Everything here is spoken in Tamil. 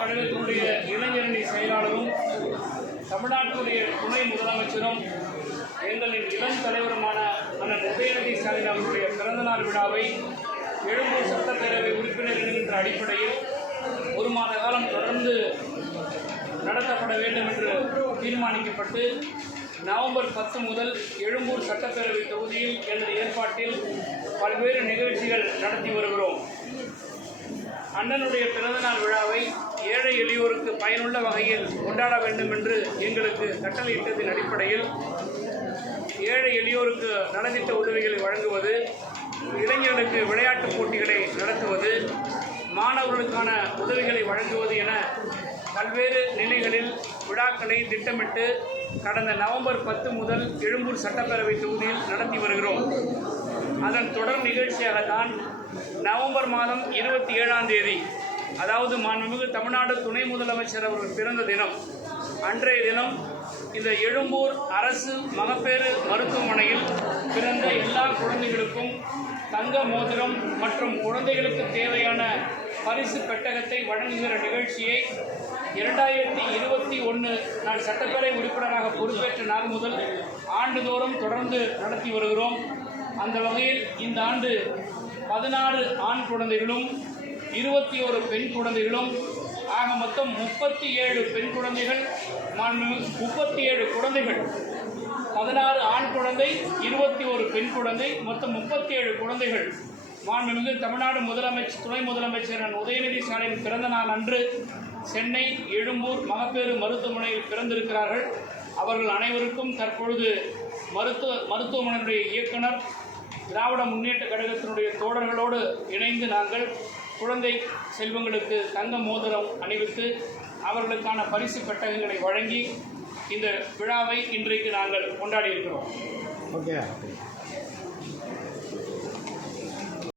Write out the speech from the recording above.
கழகத்தினுடைய இளைஞரணி செயலாளரும் தமிழ்நாட்டினுடைய துணை முதலமைச்சரும் எங்களின் இளம் தலைவருமான அண்ணன் உதயநிதி ஸ்டாலின் அவருடைய பிறந்தநாள் விழாவை எழும்பூர் சட்டப்பேரவை உறுப்பினர்கள் என்கின்ற அடிப்படையில் ஒரு மாத காலம் தொடர்ந்து நடத்தப்பட வேண்டும் என்று தீர்மானிக்கப்பட்டு நவம்பர் பத்து முதல் எழும்பூர் சட்டப்பேரவை தொகுதியில் எனது ஏற்பாட்டில் பல்வேறு நிகழ்ச்சிகள் நடத்தி வருகிறோம். அண்ணனுடைய பிறந்தநாள் விழாவை பயனுள்ள வகையில் கொண்டாட வேண்டும் என்று எங்களுக்கு கட்டளையிட்டதின் அடிப்படையில் ஏழை எளியோருக்கு நலத்திட்ட உதவிகளை வழங்குவது இளைஞர்களுக்கு விளையாட்டுப் போட்டிகளை நடத்துவது மாணவர்களுக்கான உதவிகளை வழங்குவது என பல்வேறு நிலைகளில் விழாக்களை திட்டமிட்டு கடந்த நவம்பர் பத்து முதல் எழும்பூர் சட்டப்பேரவை தொகுதியில் நடத்தி வருகிறோம். அதன் தொடர் நிகழ்ச்சியாகத்தான் நவம்பர் மாதம் இருபத்தி ஏழாம் தேதி அதாவது மாண்புமிகு தமிழ்நாடு துணை முதலமைச்சர் அவர்கள் பிறந்த தினம். அன்றைய தினம் இந்த எழும்பூர் அரசு மகப்பேறு மருத்துவமனையில் பிறந்த எல்லா குழந்தைகளுக்கும் தங்க மோதிரம் மற்றும் குழந்தைகளுக்கு தேவையான பரிசு பெட்டகத்தை வழங்குகிற நிகழ்ச்சியை இரண்டாயிரத்தி இருபத்தி ஒன்று நான் சட்டப்பேரவை உறுப்பினராக பொறுப்பேற்ற நாள் முதல் ஆண்டுதோறும் தொடர்ந்து நடத்தி வருகிறோம். அந்த வகையில் இந்த ஆண்டு பதினாறு ஆண் குழந்தைகளும் இருபத்தி ஒரு பெண் குழந்தைகளும் ஆக மொத்தம் முப்பத்தி ஏழு பெண் குழந்தைகள் முப்பத்தி ஏழு குழந்தைகள். பதினாறு ஆண் குழந்தை இருபத்தி ஒரு பெண் குழந்தை மொத்தம் முப்பத்தி ஏழு குழந்தைகள். மாண்புமிகு தமிழ்நாடு முதலமைச்சர் துணை முதலமைச்சர் உதயநிதி ஸ்டாலின் பிறந்த நாள் அன்று சென்னை எழும்பூர் மகப்பேறு மருத்துவமனையில் பிறந்திருக்கிறார்கள். அவர்கள் அனைவருக்கும் தற்பொழுது மருத்துவ மருத்துவமனையினுடைய இயக்குனர் திராவிட முன்னேற்ற கழகத்தினுடைய தோழர்களோடு இணைந்து நாங்கள் குழந்தை செல்வங்களுக்கு தங்க மோதிரம் அணிவித்து அவர்களுக்கான பரிசு பெட்டகங்களை வழங்கி இந்த விழாவை இன்றைக்கு நாங்கள் கொண்டாடி இருக்கிறோம். ஓகே.